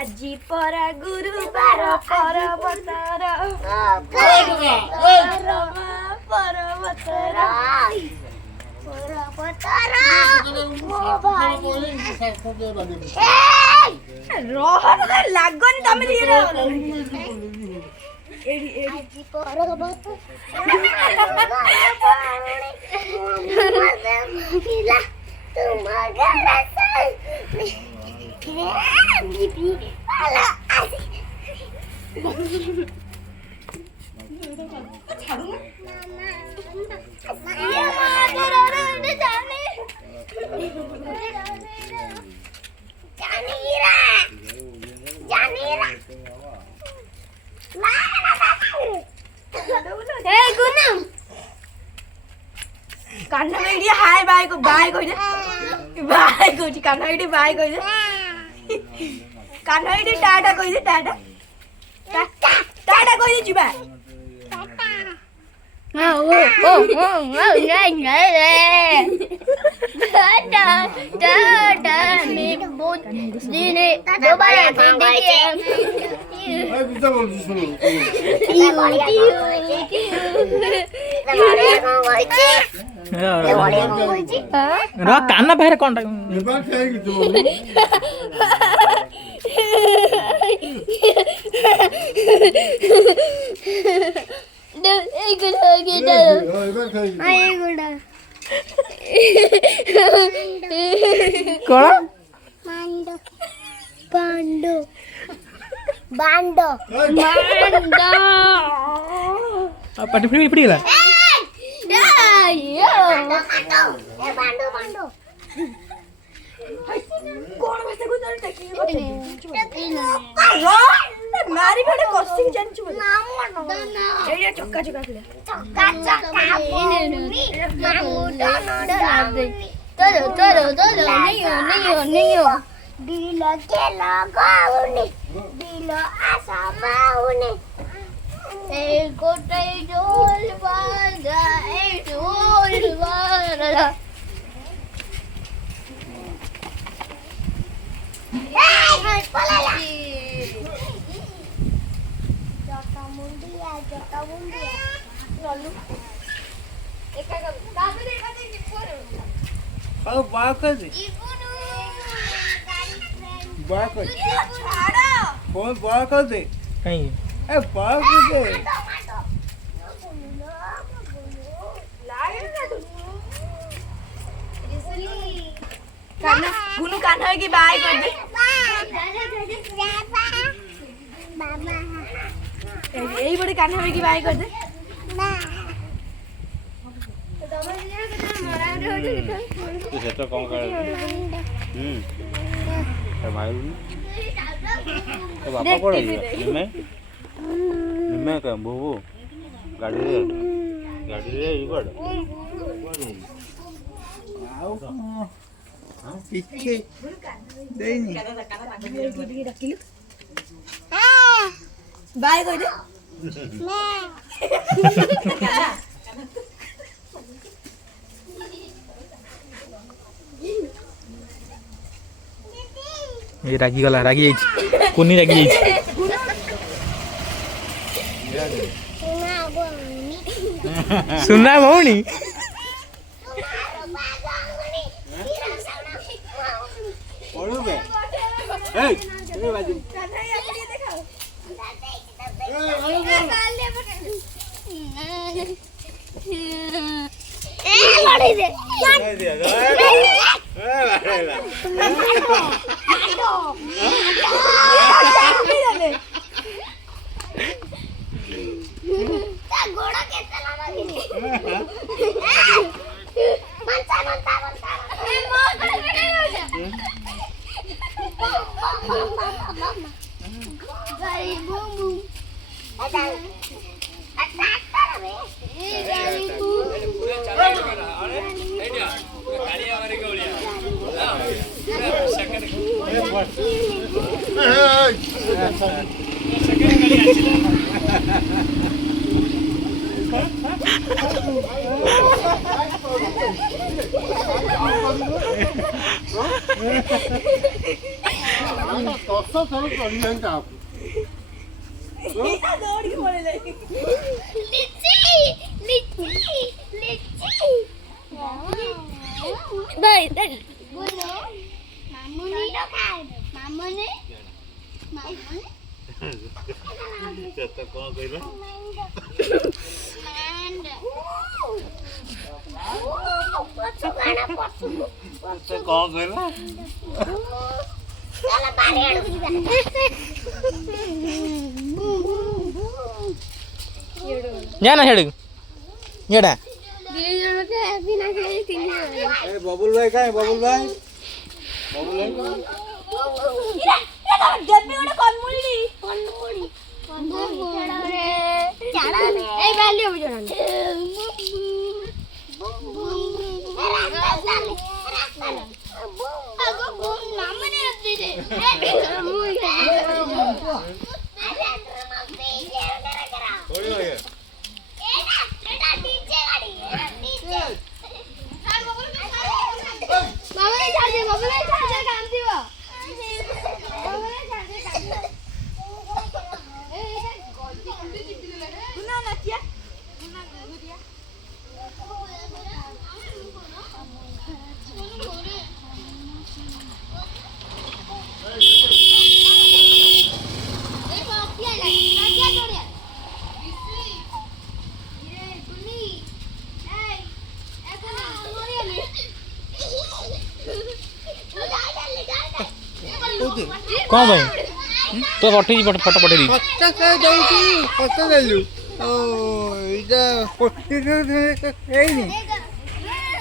আজি পরা গুরুবার পর্বতর লাগনি তুমি कान्हा बेटी हाय बाय को बाय को कान्हा बेटी बाय को कान्हा बेटी टाटा को टाटा टाटा को जीवा कान्ना बाहर कौन बांडो बांडो पट इपड़ी कौन भाषा को चल टकी मारी बेटे कोसिंग जानछु एइया चक्का चक्का खेले चक्का चलो नहीं हो दिल के लगाउने दिल आशा पाउने एक गोटे ढोल बाजा गुनु कान्हा की बाय कर दे यही बड़े कान्हा की बाय कर दे तो सेट कौन कर तो भाई तो बापा पड़ गया मैं क्या बुबू गाड़ी रे ये कर पीछे देनी बाय कर दे ये रागी गला रागी कोनी रागी सुना भौणी पढ़ू बे ए बाजू जाना हेड येडा बबुल भाई का बबुल भाई कौन भाई तो फोटो पठे दी कच्चा का जाऊँ कच्चा ले लूँ ओ इधर पोस्टर है नहीं